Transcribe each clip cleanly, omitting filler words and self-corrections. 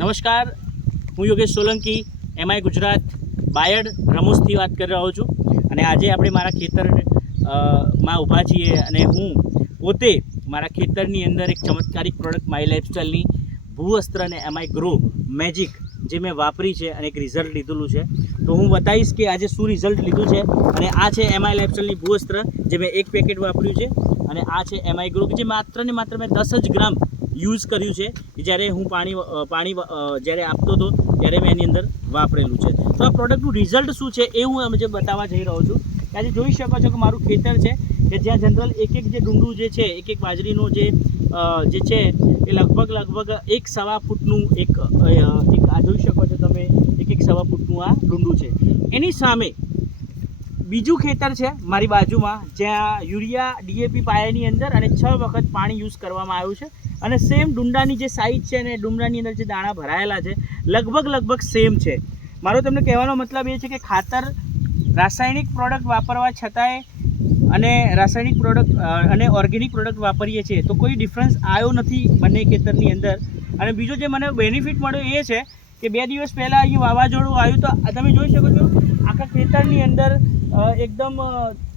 નમસ્કાર, હું યોગેશ સોલંકી એમઆઈ ગુજરાત બાયડ રમૂસથી વાત કરી રહ્યો છું અને આજે આપણે મારા ખેતરમાં ઊભા છીએ અને હું પોતે મારા ખેતરની અંદર એક ચમત્કારિક પ્રોડક્ટ માય લાઈફસ્ટાઈલની ભૂવસ્ત્ર અને એમઆઈ ગ્રો મેજિક જે મેં વાપરી છે અને એક રિઝલ્ટ લીધેલું છે. તો હું બતાવીશ કે આજે શું રિઝલ્ટ લીધું છે. અને આ છે એમઆઈ લાઈફસ્ટાઈલની ભૂવસ્ત્ર જે મેં એક પેકેટ વાપર્યું છે અને આ છે એમઆઈ ગ્રો જે માત્ર ને માત્ર મેં 10 જ ગ્રામ યુઝ કર્યું છે. જ્યારે હું પાણી જ્યારે આપતો હતો ત્યારે મેં એની અંદર વાપરેલું છે. તો આ પ્રોડક્ટનું રિઝલ્ટ શું છે એ હું જે બતાવવા જઈ રહ્યો છું. આજે જોઈ શકો છો કે મારું ખેતર છે કે જ્યાં જનરલ એક જે ડુંડું જે છે એક બાજરીનો જે છે એ લગભગ 1.25 ફૂટનું એક આ જોઈ શકો છો તમે 1.25 ફૂટનું આ ડુંડું છે. એની સામે બીજું ખેતર છે મારી બાજુમાં જ્યાં યુરિયા ડીએપી પાયાની અંદર અને 6 વખત પાણી યુઝ કરવામાં આવ્યું છે અને સેમ ડુંડાની જે સાઇઝ છે અને ડુંડાની અંદર જે દાણા ભરાયેલા છે લગભગ સેમ છે. મારો તમને કહેવાનો મતલબ એ છે કે ખાતર રાસાયણિક પ્રોડક્ટ વાપરવા છતાંય અને રાસાયણિક પ્રોડક્ટ અને ઓર્ગેનિક પ્રોડક્ટ વાપરીએ છીએ તો કોઈ ડિફરન્સ આવ્યો નથી બંને ખેતરની અંદર. અને બીજો જે મને બેનિફિટ મળ્યો એ છે કે 2 દિવસ પહેલાં અહીં વાવાઝોડું આવ્યું તો તમે જોઈ શકો છો આખા ખેતરની અંદર એકદમ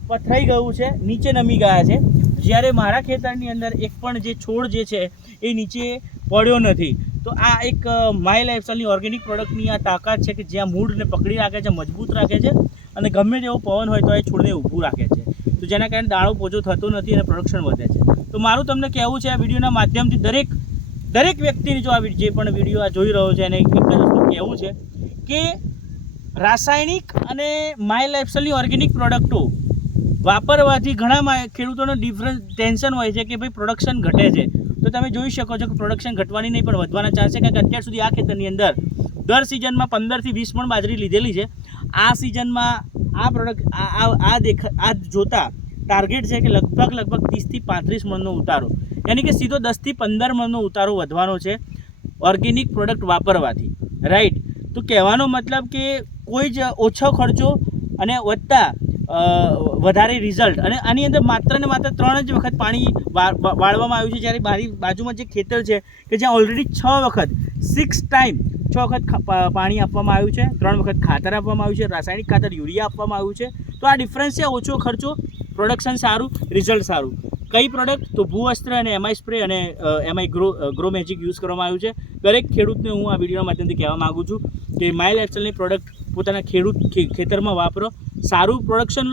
પથરાઈ ગયું છે, નીચે નમી ગયા છે. જ્યારે મારા ખેતરની અંદર એક પણ જે છોડ જે છે એ નીચે પડ્યો નથી. તો આ એક માય લાઈફસ્ટાઈલની ઓર્ગેનિક પ્રોડક્ટની આ તાકાત છે કે જ્યાં મૂળને પકડી રાખે છે, મજબૂત રાખે છે અને ગમે તેવો પવન હોય તો એ છોડને ઊભું રાખે છે. તો જેના કારણે દાણો પોચો થતો નથી અને પ્રોડક્શન વધે છે. તો મારું તમને કહેવું છે આ વિડીયોના માધ્યમથી દરેક વ્યક્તિને જો આ જે પણ વિડીયો આ જોઈ રહ્યો છે એને એક જ વસ્તુ કહેવું છે કે રાસાયણિક અને માય લાઈફસ્ટાઈલની ઓર્ગેનિક પ્રોડક્ટો વાપરવાથી ઘણા ખેડૂતોનો ટેન્શન હોય છે કે ભાઈ પ્રોડક્શન ઘટે છે. તો તમે જોઈ શકો છો કે પ્રોડક્શન ઘટવાની નહીં પણ વધવાના ચાન્સ છે કારણ કે અત્યાર સુધી આ ખેતરની અંદર દર સિઝનમાં 15 થી 20 મણ બાજરી લીધેલી છે. આ સિઝનમાં આ પ્રોડક્ટ આ જોતા ટાર્ગેટ છે કે લગભગ 30 થી 35 મણનો ઉતારો, યાની કે સીધો 10 થી 15 મણનો ઉતારો વધવાનો છે ઓર્ગેનિક પ્રોડક્ટ વાપરવાથી. રાઈટ. તો કહેવાનો મતલબ કે કોઈ જ ઓછો ખર્ચો અને વધારે રિઝલ્ટ. અને આની અંદર માત્ર ને માત્ર 3 જ વખત પાણી વાળવામાં આવ્યું છે. જ્યારે મારી બાજુમાં જે ખેતર છે કે જ્યાં ઓલરેડી 6 વખત પાણી આપવામાં આવ્યું છે, 3 વખત ખાતર આપવામાં આવ્યું છે, રાસાયણિક ખાતર યુરિયા આપવામાં આવ્યું છે. તો આ ડિફરન્સ છે, ઓછો ખર્ચો, પ્રોડક્શન સારું, રિઝલ્ટ સારું. કઈ પ્રોડક્ટ? તો ભૂવસ્ત્ર અને એમઆઈ સ્પ્રે અને એમઆઈ ગ્રો મેજિક યુઝ કરવામાં આવ્યું છે. દરેક ખેડૂતને હું આ વિડીયોના માધ્યમથી કહેવા માગું છું કે માય લાઈફસ્ટાઈલની પ્રોડક્ટ પોતાના ખેતરમાં વાપરો, સારું પ્રોડક્શન